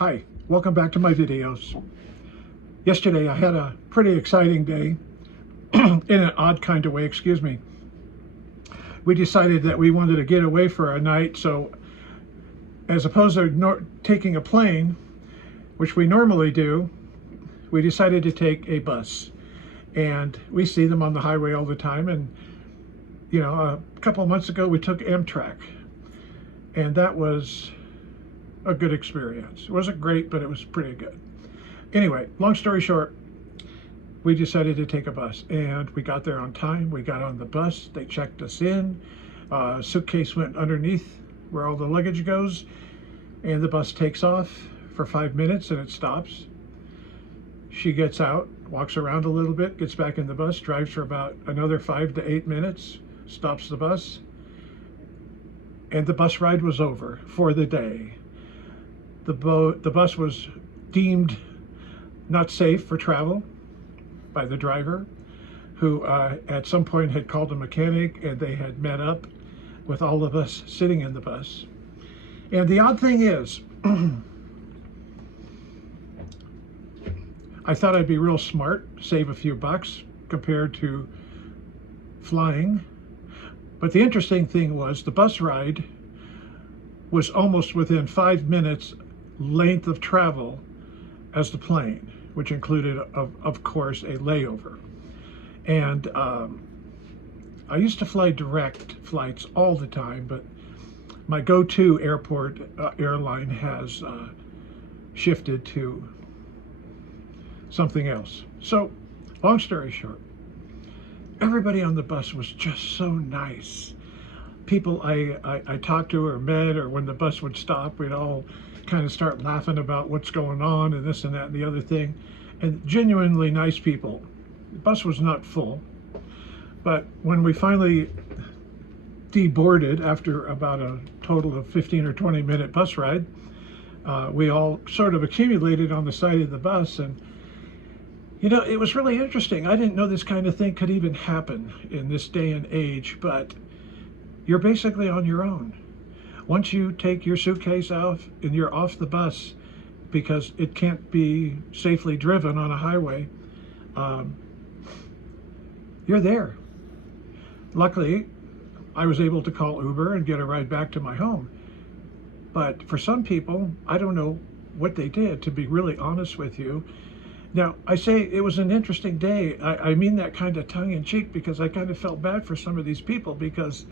Hi, welcome back to my videos. Yesterday I had a pretty exciting day, in an odd kind of way, excuse me. We decided that we wanted to get away for a night, so as opposed to taking a plane, which we normally do, we decided to take a bus. And we see them on the highway all the time, and you know, a couple of months ago we took Amtrak, and that was a good experience. It wasn't great, but it was pretty good. Anyway, long story short, we decided to take a bus, and we got there on time. We got on the bus, they checked us in, suitcase went underneath where all the luggage goes, and the bus takes off for 5 minutes and it stops. She gets out, walks around a little bit, gets back in the bus, drives for about another 5 to 8 minutes, stops the bus, and the bus ride was over for the day. The bus was deemed not safe for travel by the driver, who at some point had called a mechanic, and they had met up with all of us sitting in the bus. And the odd thing is, I thought I'd be real smart, save a few bucks compared to flying. But the interesting thing was the bus ride was almost within 5 minutes length of travel as the plane, which included, of course, a layover. And I used to fly direct flights all the time, but my go-to airport airline has shifted to something else. So, long story short, everybody on the bus was just so nice. People I talked to or met, or when the bus would stop, we'd all kind of start laughing about what's going on and this and that and the other thing. And genuinely nice people. The bus was not full, but when we finally deboarded after about a total of 15 or 20 minute bus ride, we all sort of accumulated on the side of the bus. And you know, it was really interesting. I didn't know this kind of thing could even happen in this day and age, but you're basically on your own. Once you take your suitcase out and you're off the bus because it can't be safely driven on a highway, you're there. Luckily, I was able to call Uber and get a ride back to my home. But for some people, I don't know what they did, to be really honest with you. Now, I say it was an interesting day. I mean that kind of tongue-in-cheek, because I kind of felt bad for some of these people, because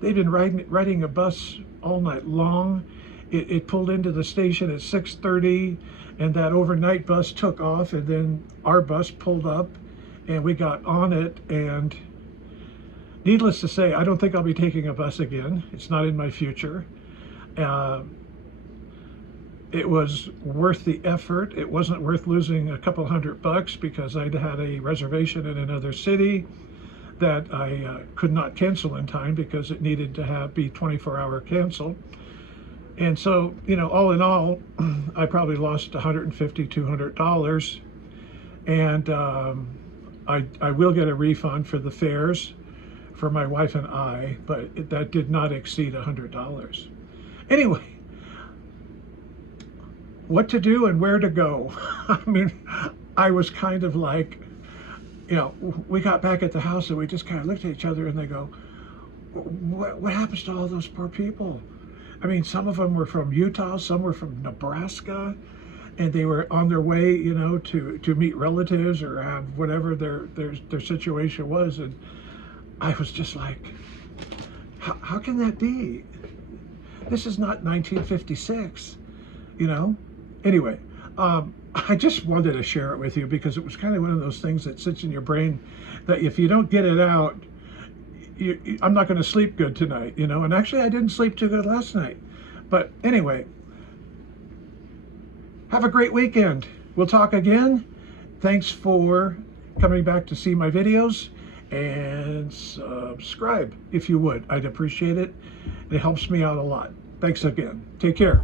they've been riding a bus all night long. It pulled into the station at 6:30, and that overnight bus took off, and then our bus pulled up, and we got on it. And needless to say, I don't think I'll be taking a bus again. It's not in my future. It was worth the effort. It wasn't worth losing a couple $100 because I'd had a reservation in another city that I could not cancel in time because it needed to be 24-hour cancel. And so, you know, all in all, I probably lost $150, $200. And I will get a refund for the fares for my wife and I, but that did not exceed $100. Anyway, what to do and where to go. I mean, I was kind of like, you know, we got back at the house and we just kind of looked at each other and they go, what happens to all those poor people? I mean, some of them were from Utah, some were from Nebraska, and they were on their way, you know, to meet relatives or have whatever their situation was. And I was just like, how can that be? This is not 1956, you know? Anyway, I just wanted to share it with you because it was kind of one of those things that sits in your brain that if you don't get it out, I'm not going to sleep good tonight, you know? And actually, I didn't sleep too good last night. But anyway, have a great weekend. We'll talk again. Thanks for coming back to see my videos, and subscribe if you would. I'd appreciate it. It helps me out a lot. Thanks again. Take care.